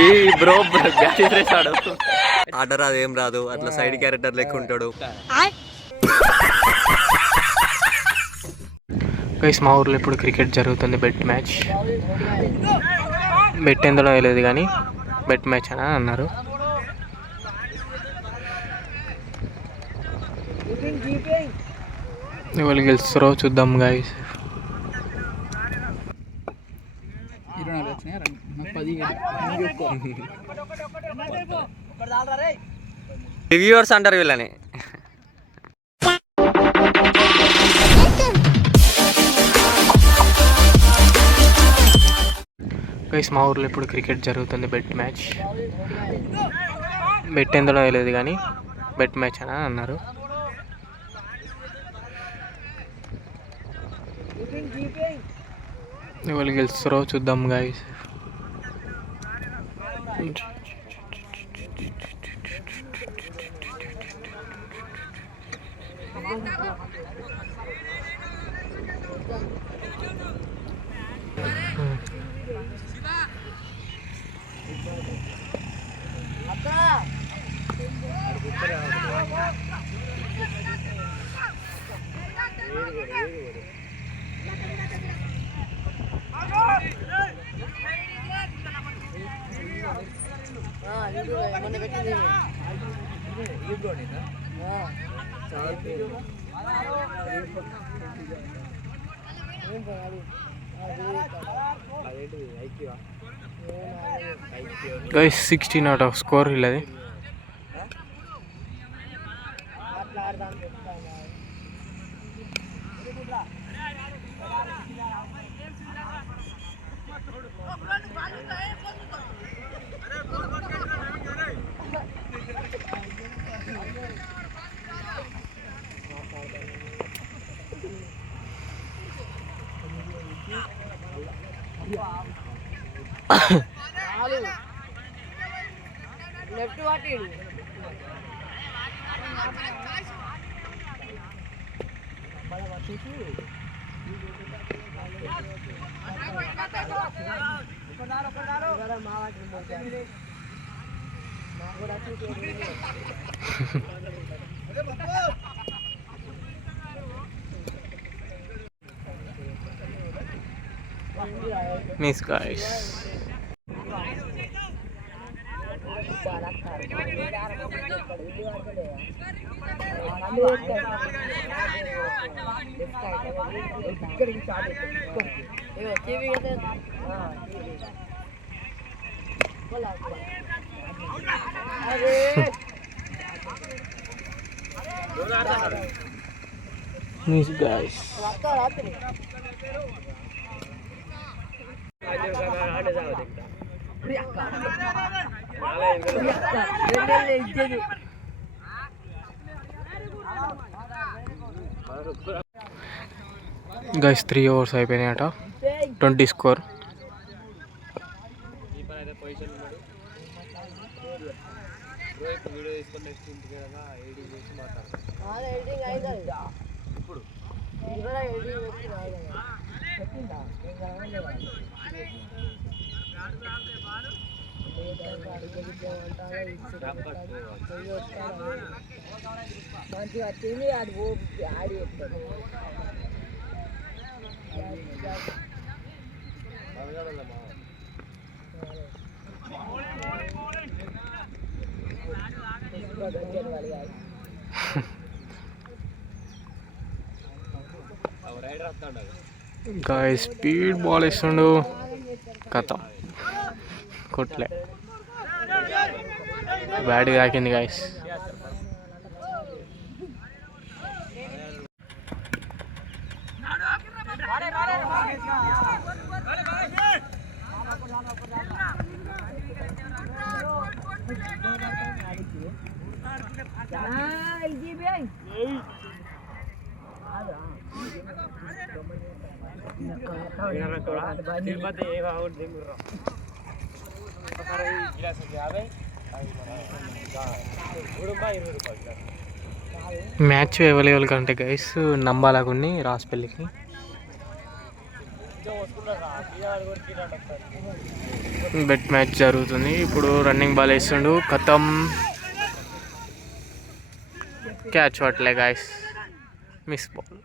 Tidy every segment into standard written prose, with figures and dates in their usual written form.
ఈ బ్రో గట్టిసాడు ఆట రాదు ఏం రాదు అట్లా సైడ్ క్యారెక్టర్ లెక్క ఉంటాడు. గైస్ మా ఊర్లో ఇప్పుడు క్రికెట్ జరుగుతుంది. Bet match. బెట్ ఎంతలో తెలియదు కానీ బెట్ మ్యాచ్ అని అన్నారు. ఎవరు గెలుస్తారో చూద్దాం గైస్. రివ్యూవర్స్ అంటారు వీళ్ళని. గైస్ మా ఊర్లో ఇప్పుడు క్రికెట్ జరుగుతుంది. Bet match. బెట్ ఎంతలో తెలియదు కానీ బెట్ మ్యాచ్ అని అన్నారు. ఎవరు గెలుస్తారో చూద్దాం guys. Guys 16 out of score ఇల్లది. Nice guys. Nice guys. Guys 3 overs అయిపోయినాయట. 20 స్కోర్. గాయస్ స్పీడ్ బాల్ ఇస్తుండు, కథ కొట్లే, బ్యాట్ తాకింది గాయస్. మ్యాచ్ అవైలబుల్ కంటే గైస్ నంబాలకుని రాసిపల్లికి బెట్ మ్యాచ్ జరుగుతుంది. ఇప్పుడు రన్నింగ్ బాల్ వేస్తుండు, ఖతం, క్యాచ్ పట్టలే గాయస్, మిస్ బాల్.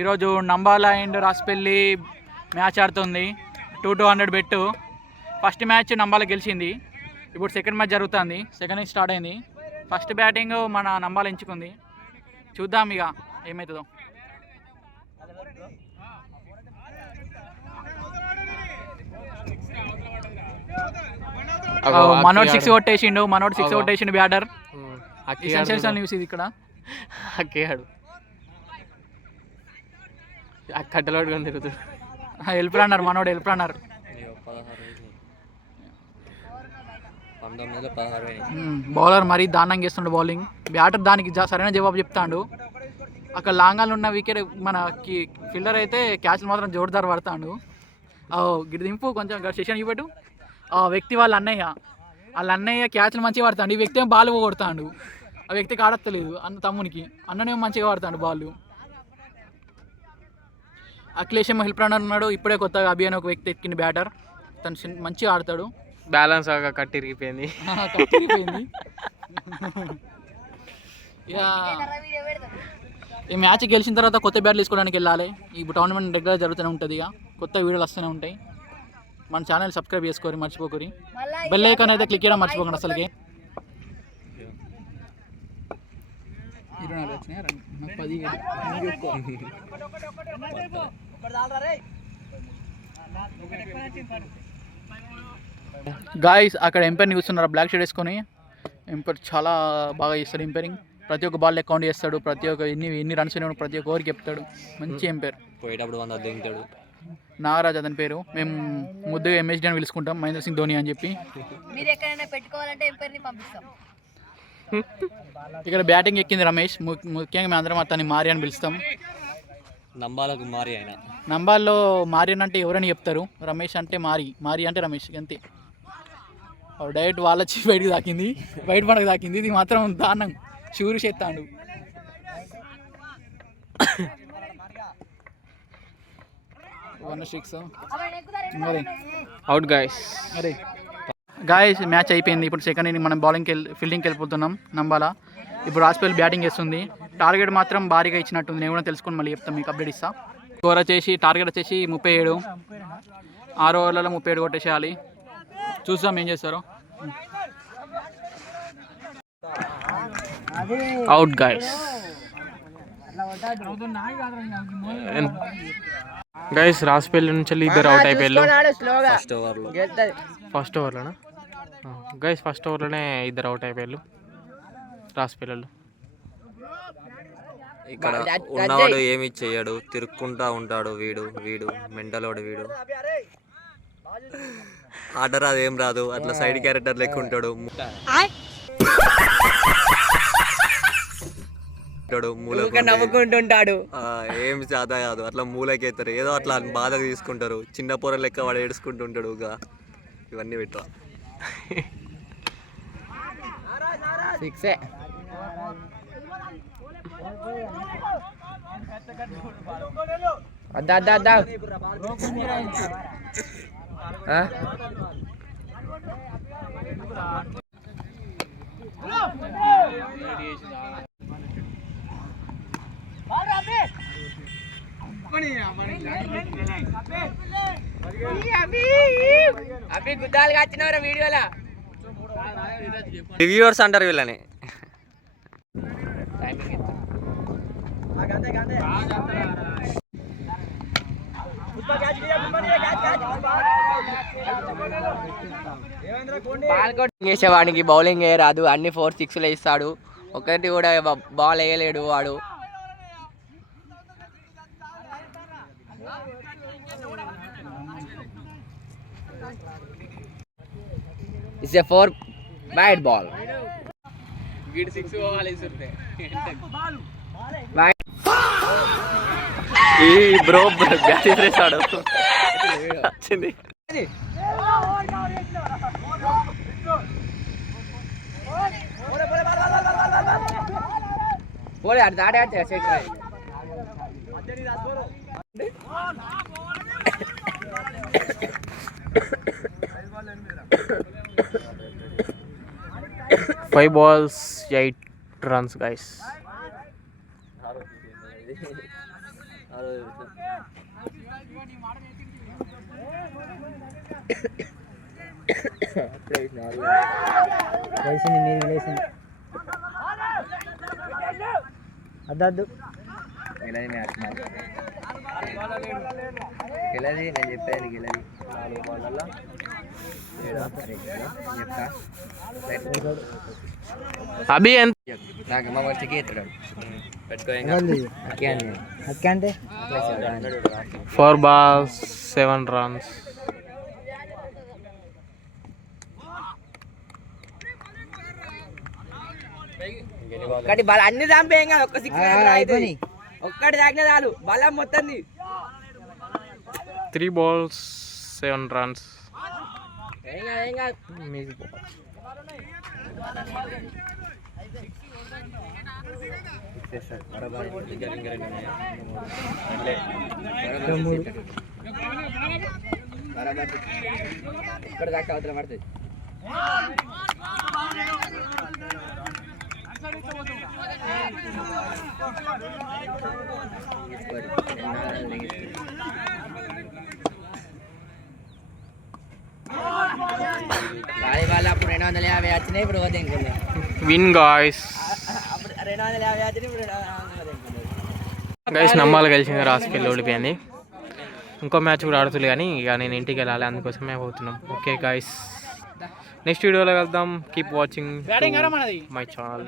ఈరోజు నంబాల అండ్ రాస్పల్లి మ్యాచ్ ఆడుతుంది. 200 బెట్టు. ఫస్ట్ మ్యాచ్ నంబాల గెలిచింది. ఇప్పుడు సెకండ్ మ్యాచ్ జరుగుతుంది. సెకండ్ ఇన్నింగ్స్ స్టార్ట్ అయింది. ఫస్ట్ బ్యాటింగ్ మన నంబాల ఎంచుకుంది. చూద్దాం ఇక ఏమవుతుందో. మనోడ్ 6 కొట్టేసిండు బ్యాటర్. సెన్సేషనల్ న్యూస్ ఇది. ఇక్కడ అక్కేయాడు కట్టెలు పట్టుకొని తిరుగుతాడు. హెల్ప్ రన్నర్, మనోడు హెల్ప్ రన్నర్. బౌలర్ మరీ దారుణంగా చేస్తుండు బౌలింగ్. బ్యాటర్ దానికి సరైన జవాబు చెప్తాడు. అక్కడ లాంగాలు ఉన్న వికెట్ మన ఫీల్డర్ అయితే క్యాచ్లు మాత్రం జోరుదారు పడతాడు. గిడి దింపు కొంచెం సెషన్ ఇవ్వడు. ఆ వ్యక్తి వాళ్ళ అన్నయ్య క్యాచ్లు మంచిగా పడతాడు. ఈ వ్యక్తి ఏమో బాల్ కొడతాడు. ఆ వ్యక్తికి ఆడత్తలేదు. తమ్మునికి అన్ననేమో మంచిగా పడతాడు బాల్. అఖిలేష్ ఏమో హెల్ప్ రన్నర్ ఉన్నాడు. ఇప్పుడే కొత్తగా అభి అని ఒక వ్యక్తి ఎక్కింది బ్యాటర్. తను మంచిగా ఆడతాడు. బ్యాలెన్స్ కట్టిరిగిపోయింది. ఈ మ్యాచ్ గెలిచిన తర్వాత కొత్త బ్యాట్లు తీసుకోవడానికి వెళ్ళాలి. ఈ టోర్నమెంట్ రెగ్యులర్ జరుగుతూనే ఉంటుంది. ఇక కొత్త వీడియోలు వస్తూనే ఉంటాయి. మన ఛానల్ సబ్స్క్రైబ్ చేసుకోరి, మర్చిపోకరి. బెల్ ఐకాన్ అయితే క్లిక్ చేయడం మర్చిపోకండి అసలుకి. గాయ్స్ అక్కడ ఎంపైర్ని చూస్తున్నారు బ్లాక్ షర్ట్ వేసుకొని. ఎంపైర్ చాలా బాగా చేస్తాడు. ఎంపైరింగ్ ప్రతి ఒక్క బాల్ అకౌంట్ చేస్తాడు. ప్రతి ఒక్క ఎన్ని రన్స్ అయినా ప్రతి ఒక్క ఓవర్కి చెప్తాడు. మంచి ఎంపైర్. పోయేటప్పుడు దింగుతాడు. నాగరాజ్ అతని పేరు. మేము ముద్దుగా ఎంఎస్డీ అని పిలుచుకుంటాం, మహేంద్ర సింగ్ ధోని అని చెప్పి. ఇక్కడ బ్యాటింగ్ ఎక్కింది రమేష్. ముఖ్యంగా మేము అందరం అతన్ని మారి అని పిలుస్తాం. నంబాలకు మారి ఆయన. నంబాల్లో మారియన్ అంటే ఎవరని చెప్తారు. రమేష్ అంటే మారి అంటే రమేష్ అంతే. డైరెక్ట్ వాళ్ళ బయటకు తాకింది, బయట పడకు తాకింది. ఇది మాత్రం దారుణం. షూరు చేస్తాడు. Out guys. అరే గాయస్ మ్యాచ్ అయిపోయింది. ఇప్పుడు సెకండ్ ఇన్నింగ్ మనం ఫీల్డింగ్కి వెళ్ళిపోతున్నాం నంబాల. ఇప్పుడు రాస్పల్లి బ్యాటింగ్ చేస్తుంది. టార్గెట్ మాత్రం భారీగా ఇచ్చినట్టుంది. నేను కూడా తెలుసుకొని మళ్ళీ చెప్తాను, మీకు అప్డేట్ ఇస్తా. స్కోర్ వచ్చేసి టార్గెట్ వచ్చేసి 37. 6 ఓవర్లలో 37 కొట్టేసేయాలి. చూద్దాం ఏం చేస్తారో. Out guys. గైస్ రాస్పల్లి నుంచి ఇద్దరు అవుట్ అయిపోయారు ఫస్ట్ ఓవర్లోనా. గైస్ ఫస్ట్ ఓవర్లోనే ఇద్దరు అవుట్ అయిపోయారు రాస్పల్లి. ఇక్కడ ఉన్నవాడు ఏమి చెయ్యడు, తిరుక్కుంటా ఉంటాడు. వీడు మెంటలోడు. వీడు ఆర్డర్ అదేం రాదు, అట్లా సైడ్ క్యారెక్టర్ లెక్క ఉంటాడు. నవ్వుకుంటుంటాడు. ఏం చాదా కాదు, అట్లా మూలకెత్తారు. ఏదో అట్లా బాధగా తీసుకుంటారు. చిన్న పొర లెక్క వాడు ఏడుచుకుంటుంటాడు. ఇవన్నీ పెట్టా సిక్సే. అద్దా అవి గుద్దాలు కాచినవరా వీడియోలా. రివ్యూవర్స్ అంటారు వీళ్ళని. చేసేవాడికి బౌలింగ్ వేయరాదు. అన్ని 4-6 ఇస్తాడు. ఒకటి కూడా బాల్ వేయలేడు వాడు. It's a 4 bad ball. ఈ బ్రో బ్యాట్ వేసాడు వచ్చింది. పోలే అది దాటే ఫైవ్ బాల్స్ 8 runs గైస్. అద్దద్దు గెలది మ్యాచ్ గెలది నేను చెప్పేది గెలది 4 బాళ్ళల్లో చెప్తా అభి ఎంత నాకు మా వచ్చి ఎత్తాడు అంటే 4 balls 7 runs. ఒక్కటి బాల్ అన్ని చంపేయం కదా ఒక్క 6 ఒక్కటి తాకినా చాలు బలం మొత్తం 3 balls 7 runs. ఏం కాదు ఇక్కడ దాకా అవతల పడుతుంది. వాలీబాల్ అప్పుడు 250 వచ్చినాయి, ఇప్పుడు పోతే ఇంకొన్ని విన్ గాయ్స్. అప్పుడు 250 వచ్చినాయి, ఇప్పుడు 250. గైస్ నమ్మాలి గెలిచింది, రాసిపల్లి ఓడిపోయింది. ఇంకో మ్యాచ్ కూడా ఆడుతుంది కానీ ఇక నేను ఇంటికి వెళ్ళాలి, అందుకోసమే పోతున్నాం. ఓకే గాయ్స్, నెక్స్ట్ వీడియోలో వెళ్దాం. Keep watching my channel.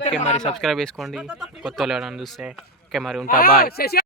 Okay మరి సబ్స్క్రైబ్ చేసుకోండి కొత్త వాళ్ళు ఎవరైనా చూస్తే. ఓకే మరి ఉంటా, బాయ్.